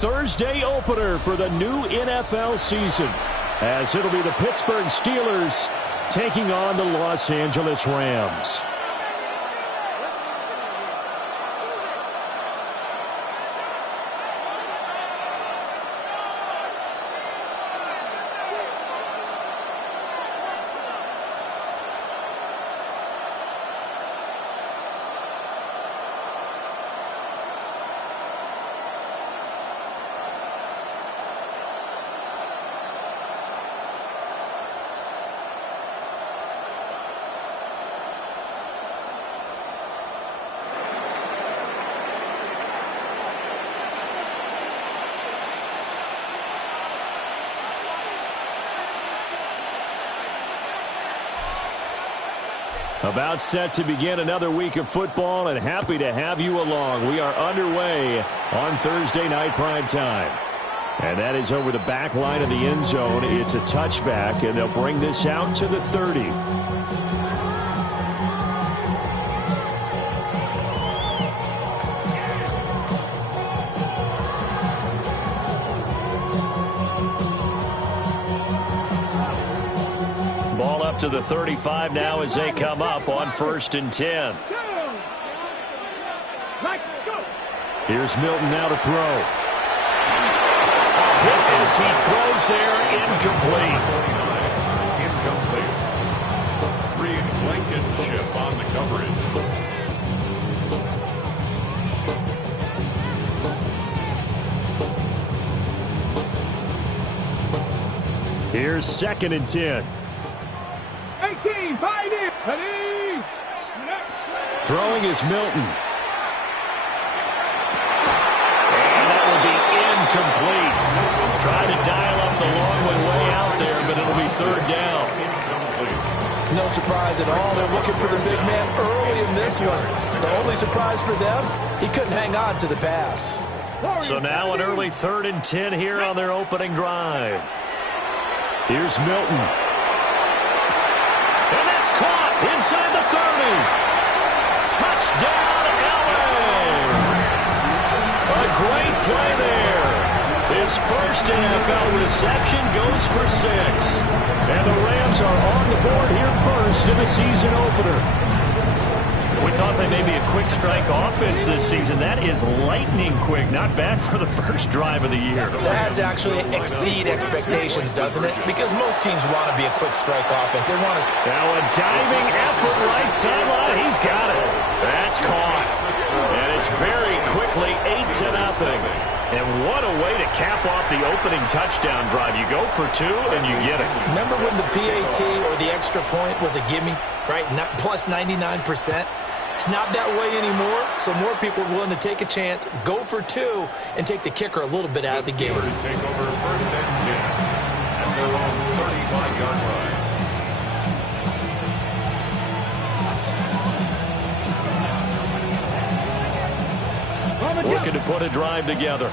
Thursday opener for the new NFL season, as it'll be the Pittsburgh Steelers taking on the Los Angeles Rams. About set to begin another week of football, and happy to have you along. We are underway on Thursday night prime time. And that is over the back line of the end zone. It's a touchback, and they'll bring this out to the 30. To the 35 now as they come up on 1st and 10. Here's Milton now to throw. Hit as he throws there, incomplete. Reed Blankenship on the coverage. Here's 2nd and 10. Throwing is Milton. And that will be incomplete. Try to dial up the long way out there, but it'll be 3rd down. No surprise at all. They're looking for the big man early in this one. The only surprise for them, he couldn't hang on to the pass. So now an early 3rd and 10 here on their opening drive. Here's Milton. And that's caught inside the 30. Touchdown, LA! A great play there. His first NFL reception goes for 6. And the Rams are on the board here first in the season opener. We thought they may be a quick strike offense this season. That is lightning quick. Not bad for the first drive of the year. That has to actually exceed expectations, doesn't it? Because most teams want to be a quick strike offense. They want to... Now a diving effort right sideline. He's got it. That's caught. And it's very quickly 8-0. And what a way to cap off the opening touchdown drive. You go for 2 and you get it. Remember when the PAT or the extra point was a gimme, right? Plus 99%. It's not that way anymore, so more people are willing to take a chance, go for 2, and take the kicker a little bit out of the game. Steelers take over 1st and 10 at their own 35-yard line. Looking to put a drive together.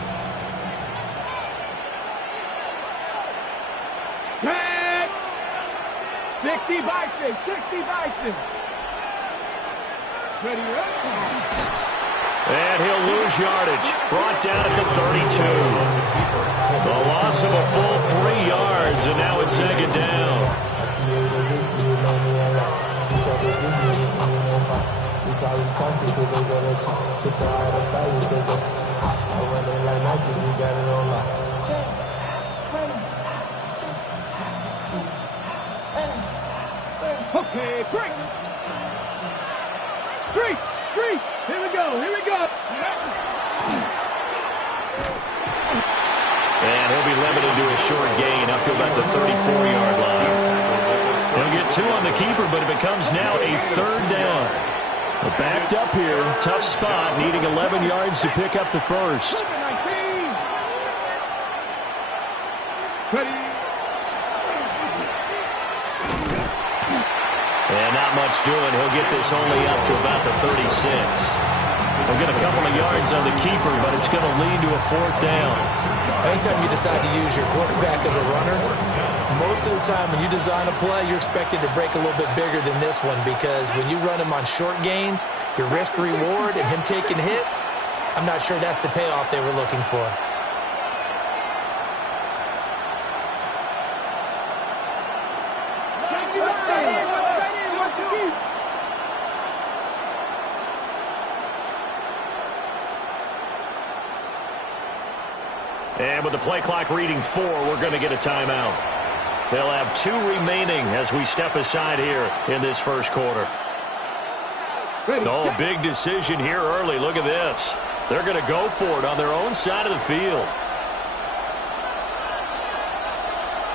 Back. 60 Bison, 60 Bison. Ready, and he'll lose yardage. Brought down at the 32. The loss of a full 3 yards, and now it's 2nd down. Okay, break. 3. Here we go. And he'll be limited to a short gain up to about the 34-yard line. He'll get 2 on the keeper, but it becomes now a 3rd down. Backed up here, tough spot, needing 11 yards to pick up the first. And not much doing. He'll get this only up to about the 36. He'll get a couple of yards on the keeper, but it's going to lead to a 4th down. Anytime you decide to use your quarterback as a runner, most of the time when you design a play, you're expected to break a little bit bigger than this one, because when you run him on short gains, your risk-reward and him taking hits, I'm not sure that's the payoff they were looking for. And with the play clock reading 4, we're going to get a timeout. They'll have 2 remaining as we step aside here in this first quarter. Oh, big decision here early. Look at this. They're going to go for it on their own side of the field.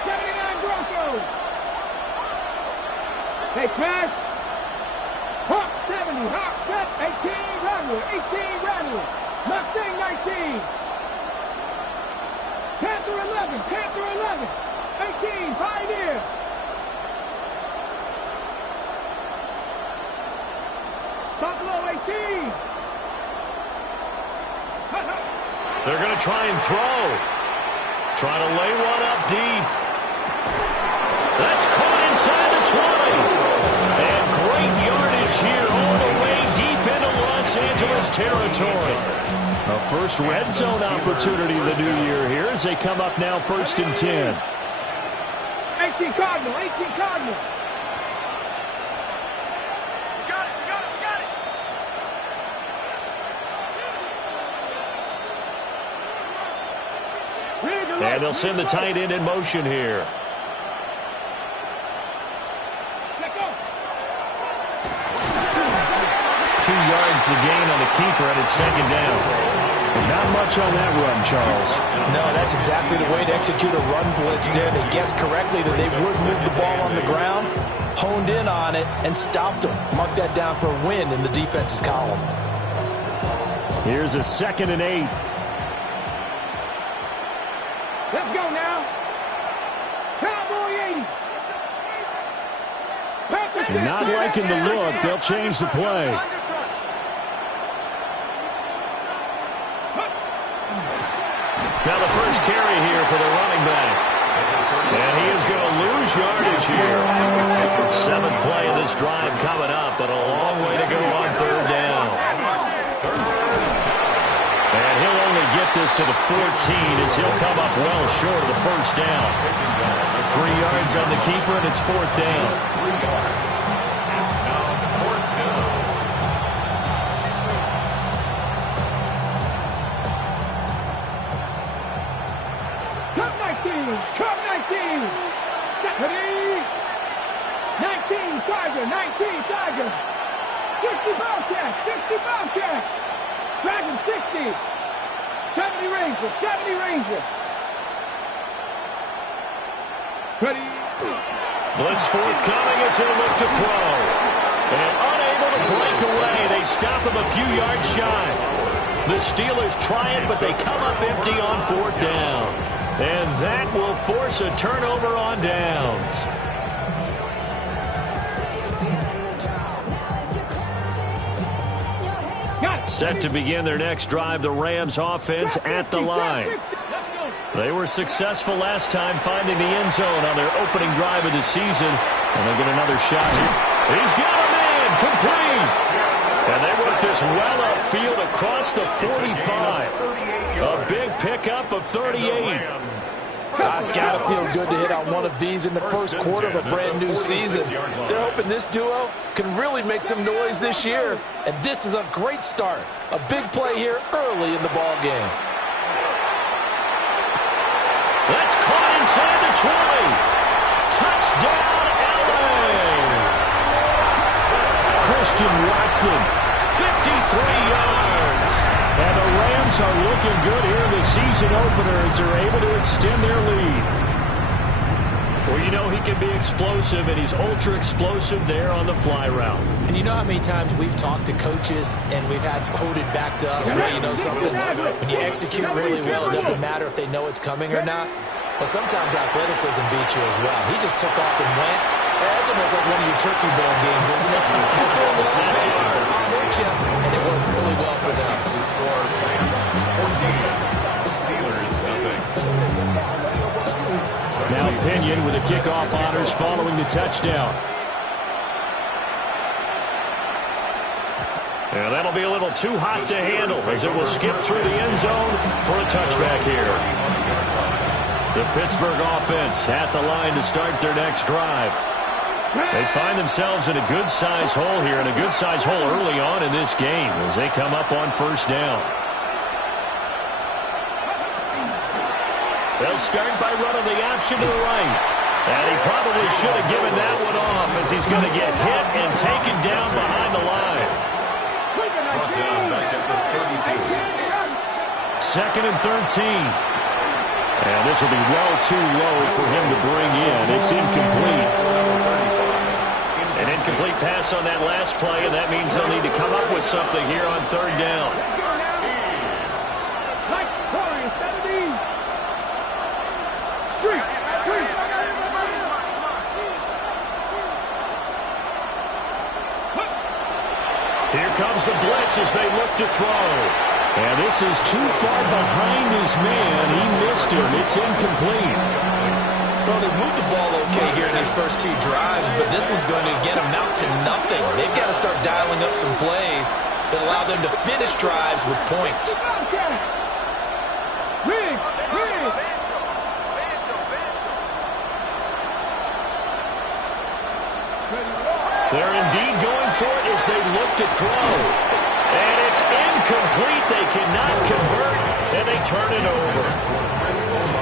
79 Broncos. Hey, Smash. Hawk 70, Hawk set, 18 Rattler, 18 Rattler. Mustang 19. Panther 11, Panther 11. 18, Pioneer. Buffalo 18. They're going to try and throw. Try to lay one up deep. That's caught inside the 20. And great yardage here all the way deep into Los Angeles territory. A first red zone opportunity of the new year here as they come up now 1st and 10. 18 Cardinal, 18 Cardinal. And they'll send the tight end in motion here. Let go. 2 yards the gain on the keeper, and it's 2nd down. Not much on that run, Charles. No, that's exactly the way to execute a run blitz there. They guessed correctly that they would move the ball on the ground, honed in on it, and stopped them. Mark that down for a win in the defense's column. Here's a 2nd and 8. Let's go now. Cowboy 80. Not liking the look. They'll change the play. Now the first carry here for the running back. And he is going to lose yardage here. 7th play of this drive coming up, but a long way to go on 3rd down. And he'll only get this to the 14 as he'll come up well short of the 1st down. 3 yards on the keeper, and it's 4th down. 3 yards. It's now 4th down. Cup 19, Cup 19. Ready? 19 Tiger, 19 Tiger. 60 Bobcat, 60 Bobcat. Dragon 60. 70 Ranger, 70 Ranger. Ready? Blitz forthcoming as he'll look to throw. And unable to break away. They stop him a few yards shy. The Steelers try it, but they come up empty on 4th down. And that will force a turnover on downs. Set to begin their next drive, the Rams offense at the line. They were successful last time finding the end zone on their opening drive of the season. And they'll get another shot here. He's got a man, complete. And they work this well upfield across the 45. A big pickup of 38. It's got to feel good to hit on one of these in the first quarter of a brand new season. They're hoping this duo can really make some noise this year. And this is a great start. A big play here early in the ball game. That's caught inside the 20. Touchdown, Allen. Christian Watson, 53 yards. And the Rams are looking good here in the season opener as they're able to extend their lead. Well, you know he can be explosive, and he's ultra-explosive there on the fly route. And you know how many times we've talked to coaches and we've had quoted back to us, well, you know something, when you execute really well, it doesn't matter if they know it's coming or not. Well, sometimes athleticism beats you as well. He just took off and went. That's almost like one of your turkey bowl games, isn't it? Just go a little bit, I'll hit you, and it worked really well for them. Score Rams 14, Steelers nothing. Now Pinion with the kickoff honors following the touchdown. And that'll be a little too hot to handle as it will skip through the end zone for a touchback here. The Pittsburgh offense at the line to start their next drive. They find themselves in a good-sized hole here, and a good-sized hole early on in this game as they come up on 1st down. They'll start by running the option to the right. And he probably should have given that one off as he's going to get hit and taken down behind the line. Brought down back at the 32. 2nd and 13. And this will be well too low for him to bring in. It's incomplete. An incomplete pass on that last play, and that means they'll need to come up with something here on 3rd down. Here comes the blitz as they look to throw. And this is too far behind his man. He missed him. It's incomplete. Well, they moved the ball okay here in these first 2 drives, but this one's going to get them out to nothing. They've got to start dialing up some plays that allow them to finish drives with points. They're indeed going for it as they look to throw. And it's incomplete. They cannot convert, and they turn it over.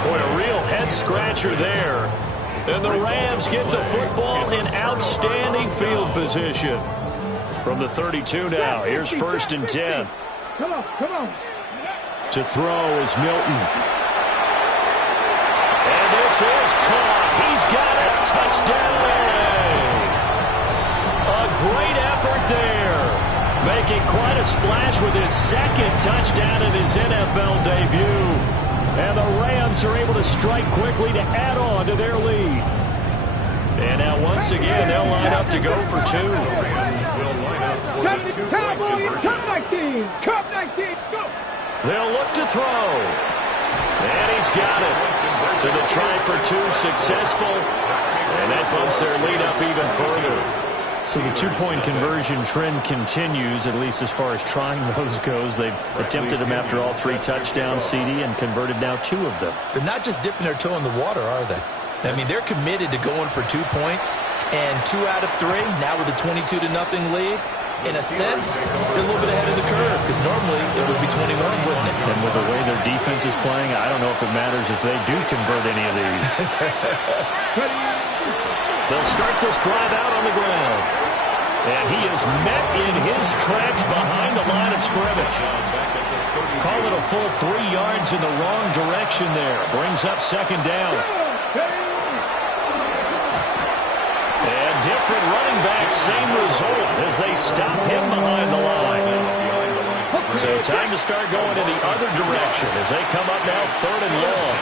Boy, a real head-scratcher there. And the Rams get the football in outstanding field position. From the 32 now, here's 1st and 10. Come on. To throw is Milton. And this is caught. He's got it. Touchdown. A great effort there. Making quite a splash with his 2nd touchdown in his NFL debut. And the Rams are able to strike quickly to add on to their lead. And now once again, they'll line up to go for 2. They'll look to throw. And he's got it. So the try for 2 successful. And that bumps their lead up even further. So the 2-point conversion trend continues, at least as far as trying those goes. They've attempted them after all 3 touchdowns, CD, and converted now 2 of them. They're not just dipping their toe in the water, are they? I mean, they're committed to going for 2 points, and 2 out of 3, now with a 22-0 lead. In a sense, they're a little bit ahead of the curve, because normally it would be 21, wouldn't it? And with the way their defense is playing, I don't know if it matters if they do convert any of these. They'll start this drive out on the ground. And he is met in his tracks behind the line of scrimmage. Call it a full 3 yards in the wrong direction there. Brings up 2nd down. And different running backs, same result as they stop him behind the line. So time to start going in the other direction as they come up now 3rd and long.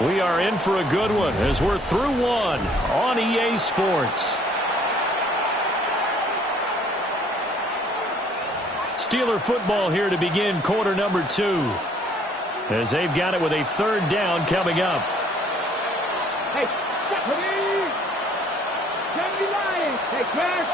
We are in for a good one as we're through 1 on EA Sports. Steeler football here to begin quarter number 2. As they've got it with a 3rd down coming up. Hey, please. Hey, Chris.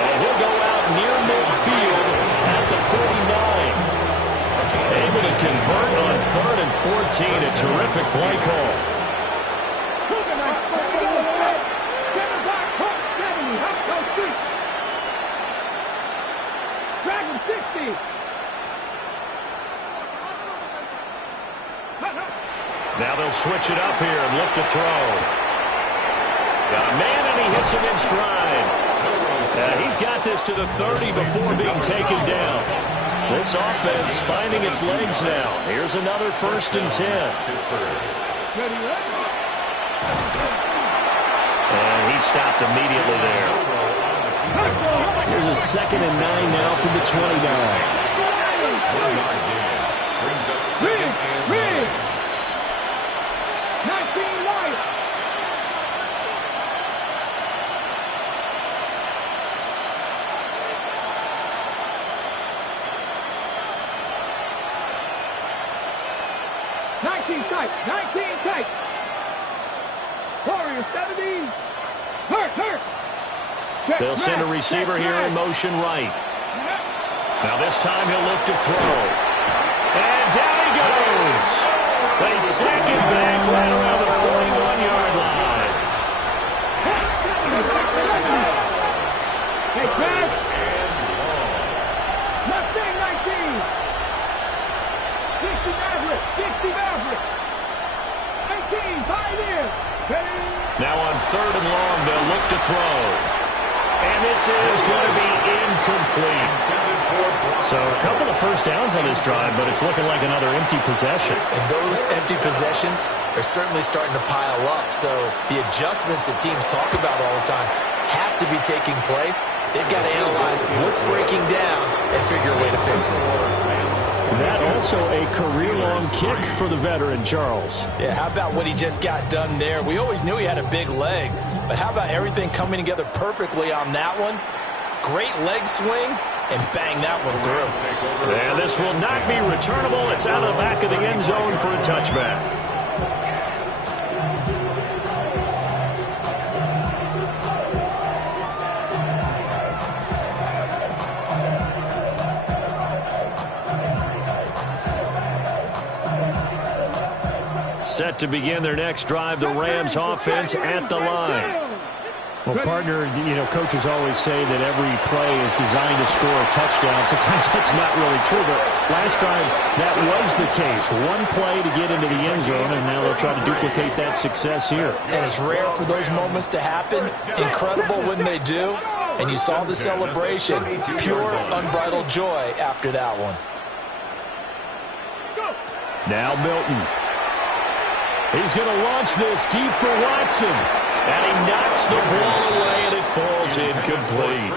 And he'll go out near midfield at the 49. Able to convert on 3rd and 14. A terrific play call. Dragon 60. Now they'll switch it up here and look to throw. Got a man, and he hits him in stride. He's got this to the 30 before being taken down. This offense finding its legs now. Here's another 1st and 10. And he stopped immediately there. Here's a 2nd and 9 now from the 29. Brings up 2nd and 9. 19 light. 19 tight. 19 tight. Warrior 70. Hurt. They'll send a receiver here in motion right. Now this time he'll look to throw. And down he goes. They sack it back right around the 41-yard line. Hey, Chris. Mustang 19. 60 Maverick. 60 Maverick. 18, 5 in. Ready? Now on 3rd and long, they'll look to throw. And this is going to be incomplete. So a couple of first downs on this drive, but it's looking like another empty possession. And those empty possessions are certainly starting to pile up. So the adjustments that teams talk about all the time have to be taking place. They've got to analyze what's breaking down and figure a way to fix it. That also a career-long kick for the veteran, Charles. Yeah, how about what he just got done there? We always knew he had a big leg, but how about everything coming together perfectly on that one? Great leg swing, and bang that one through. And this will not be returnable. It's out of the back of the end zone for a touchback. Set to begin their next drive, the Rams offense at the line. Well, partner, coaches always say that every play is designed to score a touchdown. Sometimes that's not really true, but last time that was the case. One play to get into the end zone, and now they'll try to duplicate that success here. And it's rare for those moments to happen. Incredible when they do. And you saw the celebration. Pure, unbridled joy after that one. Now Milton. He's going to launch this deep for Watson. And he knocks the ball away, and it falls incomplete.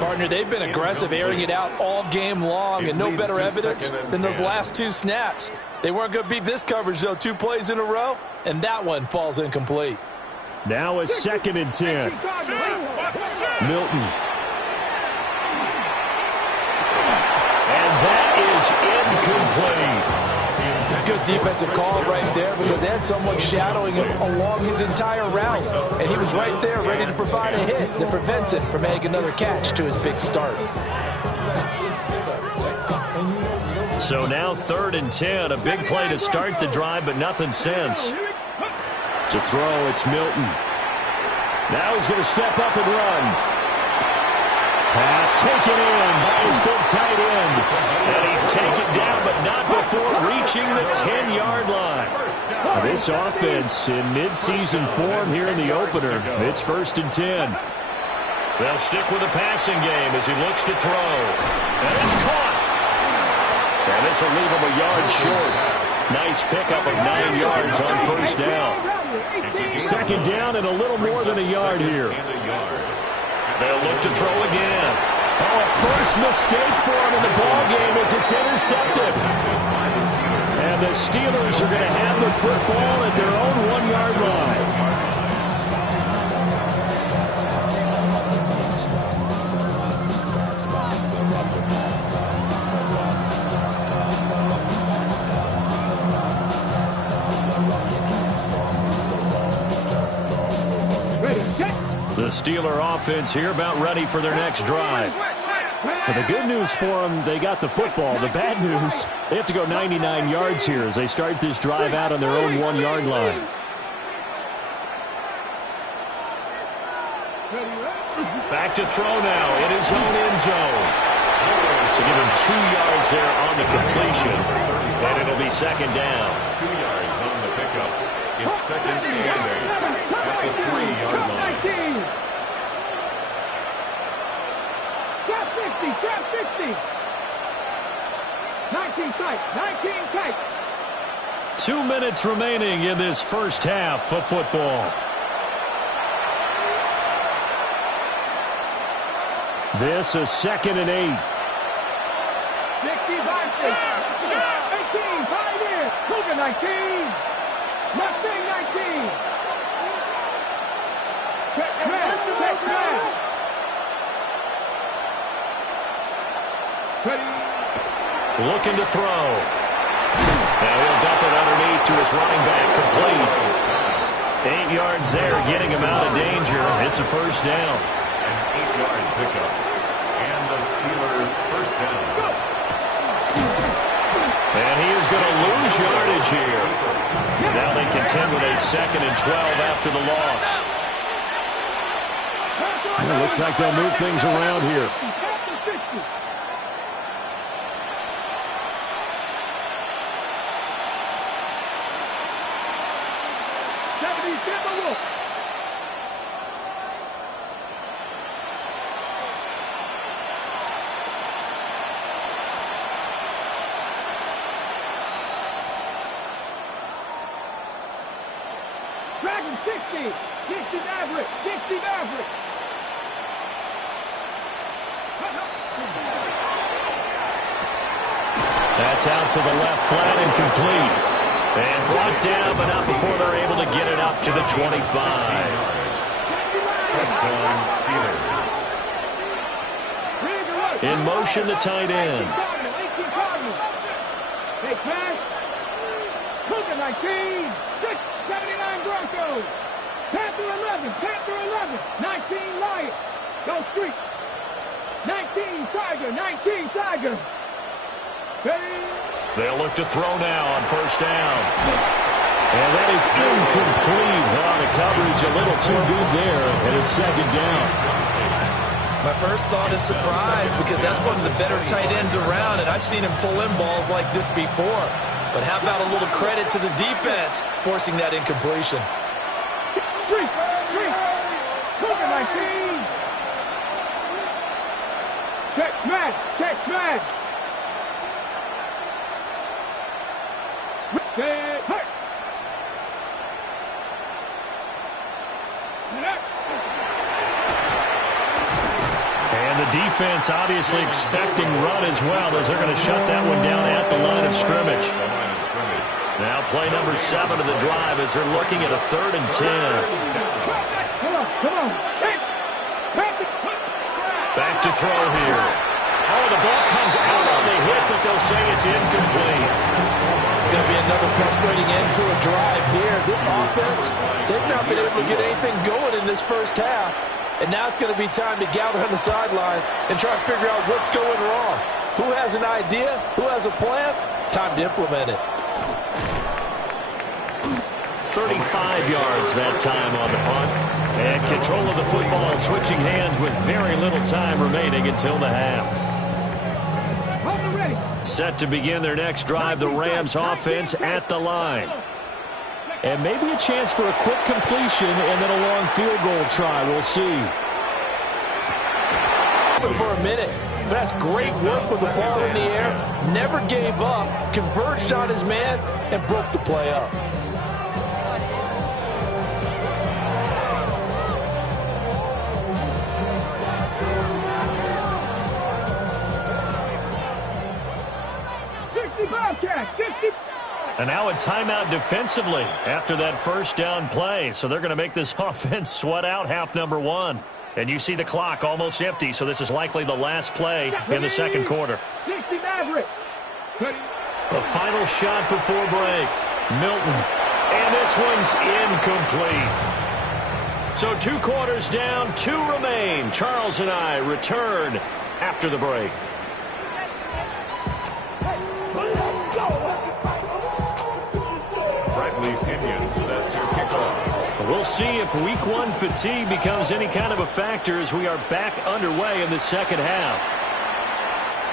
Partner, they've been aggressive, airing it out all game long, and no better evidence than those last 2 snaps. They weren't going to beat this coverage, though, 2 plays in a row, and that one falls incomplete. Now a 2nd and 10. Milton. And that is incomplete. Good defensive call right there because they had someone shadowing him along his entire route. And he was right there ready to provide a hit that prevents him from making another catch to his big start. So now 3rd and 10. A big play to start the drive, but nothing since. To throw, it's Milton. Now he's going to step up and run. Pass taken in by his big tight end. And he's taken down, but not before reaching the 10-yard line. This offense in midseason form here in the opener. It's 1st and 10. They'll stick with the passing game as he looks to throw. And it's caught. And this will leave him a yard short. Nice pickup of 9 yards on 1st down. 2nd down and a little more than a yard here. They'll look to throw again. Oh, a first mistake for him in the ball game as it's intercepted. And the Steelers are going to have the football at their own 1-yard line. The Steeler offense here about ready for their next drive. But the good news for them, they got the football. The bad news, they have to go 99 yards here as they start this drive out on their own 1-yard line. Back to throw now in his own end zone. So give him 2 yards there on the completion. And it'll be 2nd down. 2 yards on the pickup. It's 2nd and 8 at the 3-yard line. Trap 60. 19 tight. 19 tight. 2 minutes remaining in this first half of football. This is 2nd and 8. 65, 18, 5 in. Cougar 19. Mustang 19. Check. Looking to throw. Now he'll dump it underneath to his running back, complete. 8 yards there, getting him out of danger. It's a first down. An 8-yard pickup. And the Steelers first down. And he is going to lose yardage here. Now they contend with a 2nd and 12 after the loss. It looks like they'll move things around here. Dragon 60. 60 Maverick. 60 Maverick. That's out to the left, flat and complete. And brought down, but not before they're able to get it up to the 25. First down, Steelers. In motion, the tight end. Hey, pass. Cougar 19. 679 Broncos. Panther 11. Panther 11. 19 Lions. Go Street. 19 Tiger. 19 Tiger. They'll look to throw now on first down. And that is incomplete. The coverage a little too good there, and it's second down. My first thought is surprise, because that's one of the better tight ends around, and I've seen him pull in balls like this before. But how about a little credit to the defense forcing that incompletion? Three. Cougar 19. Check smash. Check smash. And the defense obviously expecting run as well, as they're going to shut that one down at the line of scrimmage. Now play number 7 of the drive as they're looking at a 3rd and 10. Come on. Back to throw here. Oh, the ball comes out on the hit, but they'll say it's incomplete. It's going to be another frustrating end to a drive here. This offense, they've not been able to get anything going in this first half. And now it's going to be time to gather on the sidelines and try to figure out what's going wrong. Who has an idea? Who has a plan? Time to implement it. 35 yards that time on the punt. And control of the football switching hands with very little time remaining until the half. Set to begin their next drive, the Rams offense at the line. And maybe a chance for a quick completion and then a long field goal try. We'll see. For a minute. That's great work with the ball in the air. Never gave up. Converged on his man and broke the play up. And now a timeout defensively after that first down play. So they're going to make this offense sweat out half number 1. And you see the clock almost empty, so this is likely the last play in the second quarter. 60 Maverick. The final shot before break. Milton. And this one's incomplete. So 2 quarters down, 2 remain. Charles and I return after the break. We'll see if week 1 fatigue becomes any kind of a factor as we are back underway in the second half.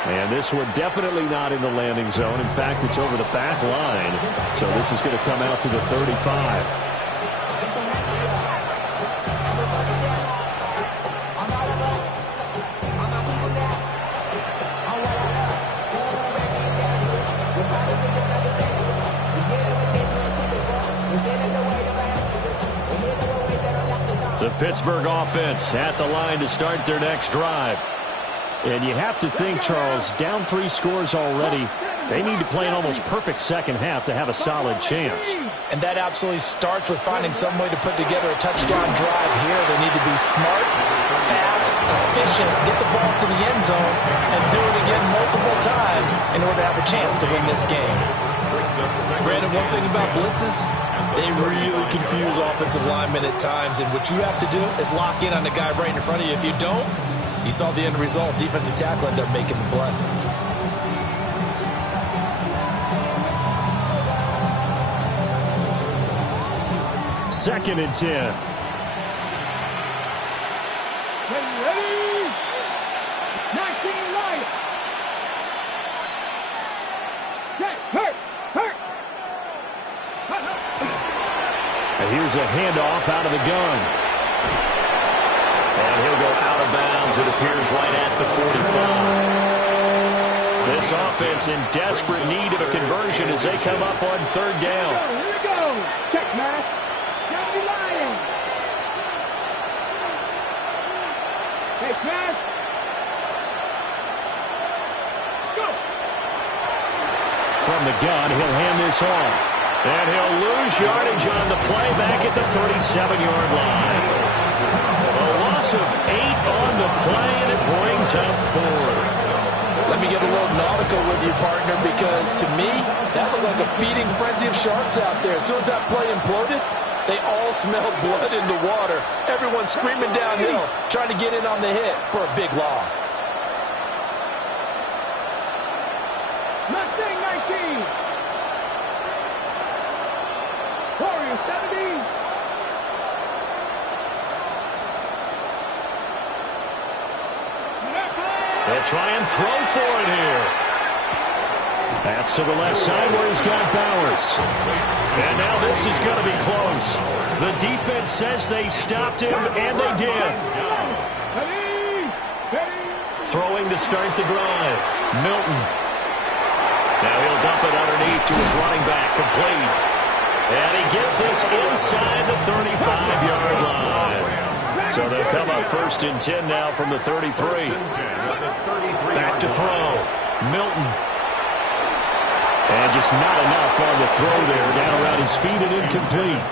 And this one definitely not in the landing zone. In fact, it's over the back line. So this is going to come out to the 35. The Pittsburgh offense at the line to start their next drive. And you have to think, Charles, down 3 scores already. They need to play an almost perfect second half to have a solid chance. And that absolutely starts with finding some way to put together a touchdown drive here. They need to be smart, fast, efficient, get the ball to the end zone, and do it again multiple times in order to have a chance to win this game. Brings up second. Brandon, one thing about blitzes, they really confuse offensive linemen at times, and what you have to do is lock in on the guy right in front of you. If you don't, you saw the end result. Defensive tackle ended up making the play. Second and 10. Ready? 19 right. Set. Hurt. And here's a handoff out of the gun. And he'll go out of bounds, it appears, right at the 45. This offense in desperate need of a conversion as they come up on third down. Here we go. Check, man. County Lions. Hey, Crash. Go. From the gun, he'll hand this off. And he'll lose yardage on the play back at the 37-yard line. A loss of 8 on the play, and it brings up fourth. Let me get a little nautical with you, partner, because to me, that looked like a feeding frenzy of sharks out there. As soon as that play imploded, they all smelled blood in the water. Everyone screaming downhill, trying to get in on the hit for a big loss. Mustang 19. Warrior 70. They'll try and throw for it here. That's to the left side where he's got Bowers. And now this is going to be close. The defense says they stopped him, and they did. Throwing to start the drive. Milton. Now he'll dump it underneath to his running back. Complete. And he gets this inside the 35-yard line. So they'll come up first and 10 now from the 33. Back to throw. Milton. And just not enough on the throw there. Down around his feet and incomplete.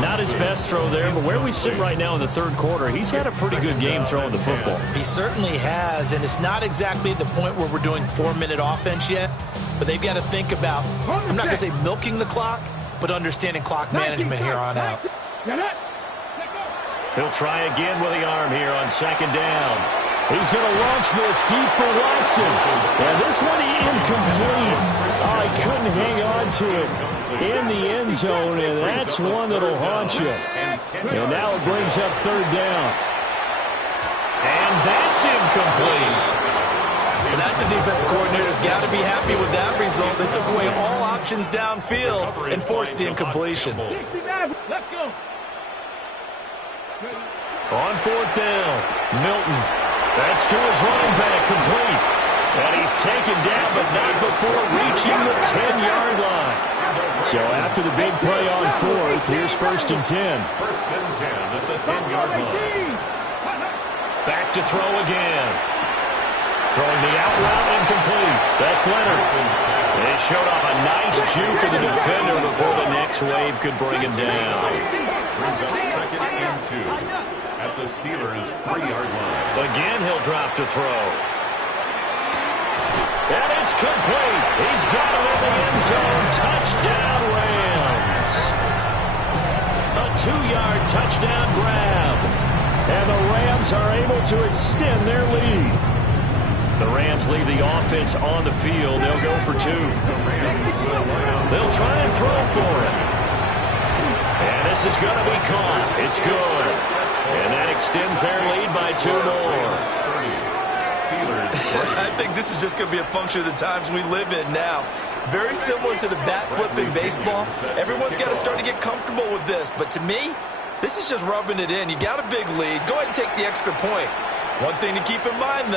Not his best throw there, but where we sit right now in the third quarter, he's had a pretty good game throwing the football. He certainly has, and it's not exactly at the point where we're doing 4-minute offense yet, but they've got to think about, I'm not going to say milking the clock, but understanding clock management here on out. He'll try again with the arm here on second down. He's going to launch this deep for Watson. And this one incomplete. Oh, he couldn't hang on to it in the end zone, and that's one that'll haunt you. And now it brings up third down. And that's incomplete. And that's the defense coordinator's got to be happy with that result. They took away all options downfield and forced the incompletion. Let's go. On fourth down, Milton. That's to his running back, complete. And he's taken down, but not before reaching the 10-yard line. So after the big play on fourth, here's first and 10. First and 10 at the 10-yard line. Back to throw again. Throwing the out route, incomplete. That's Leonard. They showed off a nice juke of the defender before the next wave could bring him down. Brings up second and 2 at the Steelers' 3-yard line. Again, he'll drop to throw. And it's complete. He's got him in the end zone. Touchdown, Rams. A 2-yard touchdown grab. And the Rams are able to extend their lead. The Rams leave the offense on the field. They'll go for 2. They'll try and throw for it. And this is going to be caught. It's good. And that extends their lead by 2 more. I think this is just going to be a function of the times we live in now. Very similar to the bat flip in baseball. Everyone's got to start to get comfortable with this. But to me, this is just rubbing it in. You got a big lead. Go ahead and take the extra point. One thing to keep in mind, though.